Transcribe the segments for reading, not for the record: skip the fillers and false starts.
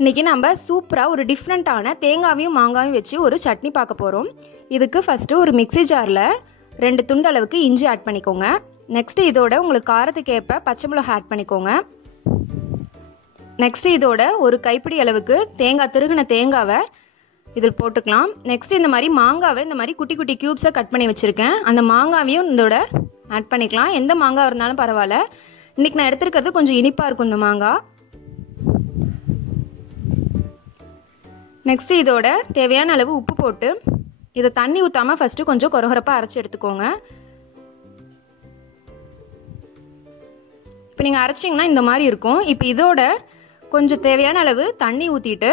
இன்றைக்கி நம்ம சூப்பராக ஒரு டிஃப்ரெண்ட்டான தேங்காயும் மாங்காயும் வச்சு ஒரு சட்னி பார்க்க போகிறோம். இதுக்கு ஃபஸ்ட்டு ஒரு மிக்ஸி ஜாரில் 2 துண்டு அளவுக்கு இஞ்சி ஆட் பண்ணிக்கோங்க. நெக்ஸ்ட்டு இதோட உங்களுக்கு காரத்துக்கு ஏற்ப பச்சை மிளகாய் ஆட் பண்ணிக்கோங்க. நெக்ஸ்ட்டு இதோட ஒரு கைப்பிடி அளவுக்கு திருகின தேங்காவை இதில் போட்டுக்கலாம். நெக்ஸ்ட்டு இந்த மாதிரி மாங்காவை இந்த மாதிரி குட்டி குட்டி க்யூப்ஸாக கட் பண்ணி வச்சுருக்கேன். அந்த மாங்காவையும் இதோட ஆட் பண்ணிக்கலாம். எந்த மாங்காய் இருந்தாலும் பரவாயில்ல. இன்றைக்கி நான் எடுத்துருக்கிறது கொஞ்சம் இனிப்பாக இருக்கும் இந்த மாங்காய். நெக்ஸ்ட்டு இதோட தேவையான அளவு உப்பு போட்டு இதை தண்ணி ஊற்றாமல் ஃபஸ்ட்டு கொஞ்சம் கொரகொரப்பாக அரைச்சி எடுத்துக்கோங்க. இப்போ நீங்கள் அரைச்சிங்கன்னா இந்த மாதிரி இருக்கும். இப்போ இதோட கொஞ்சம் தேவையான அளவு தண்ணி ஊற்றிட்டு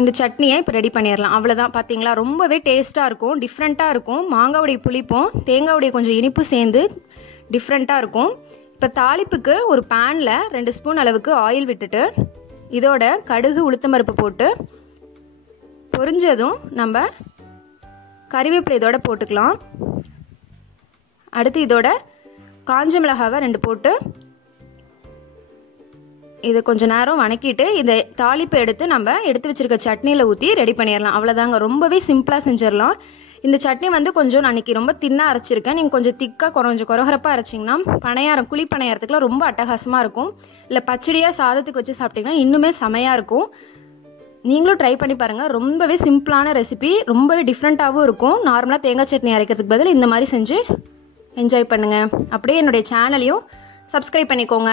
இந்த சட்னியை இப்போ ரெடி பண்ணிடலாம். அவ்வளோதான். பார்த்தீங்களா, ரொம்பவே டேஸ்ட்டாக இருக்கும், டிஃப்ரெண்ட்டாக இருக்கும். மாங்காவுடைய புளிப்பும் தேங்காவுடைய கொஞ்சம் இனிப்பு சேர்ந்து டிஃப்ரெண்ட்டாக இருக்கும். இப்போ தாளிப்புக்கு ஒரு பேனில் 2 ஸ்பூன் அளவுக்கு ஆயில் விட்டுட்டு இதோட கடுகு உளுத்தம்பருப்பு போட்டு பொரிஞ்சதும் நம்ம கறிவேப்பிலை இதோட போட்டுக்கலாம். அடுத்து இதோட காஞ்ச மிளகாவை 2 போட்டு இதை கொஞ்சம் நேரம் வணக்கிட்டு இதை தாளிப்பை எடுத்து நம்ம எடுத்து வச்சுருக்க சட்னியில் ஊற்றி ரெடி பண்ணிடலாம். அவ்வளோதாங்க. ரொம்பவே சிம்பிளாக செஞ்சிடலாம். இந்த சட்னி கொஞ்சம் நான் இன்றைக்கி ரொம்ப தின்னாக அரைச்சிருக்கேன். நீங்கள் கொஞ்சம் திக்காக கொஞ்சம் கொரகரப்பாக அரைச்சிங்கன்னா பணியாரம் குழி பணியாரத்துக்குலாம் ரொம்ப அட்டகாசமாக இருக்கும். இல்லை பச்சடியாக சாதத்துக்கு வச்சு சாப்பிட்டிங்கன்னா இன்னுமே செமையாக இருக்கும். நீங்களும் ட்ரை பண்ணி பாருங்கள். ரொம்பவே சிம்பிளான ரெசிபி, ரொம்பவே டிஃப்ரெண்ட்டாகவும் இருக்கும். நார்மலாக தேங்காய் சட்னி அரைக்கிறதுக்கு பதில் இந்த மாதிரி செஞ்சு என்ஜாய் பண்ணுங்கள். அப்படியே என்னுடைய சேனலையும் சப்ஸ்கிரைப் பண்ணிக்கோங்க.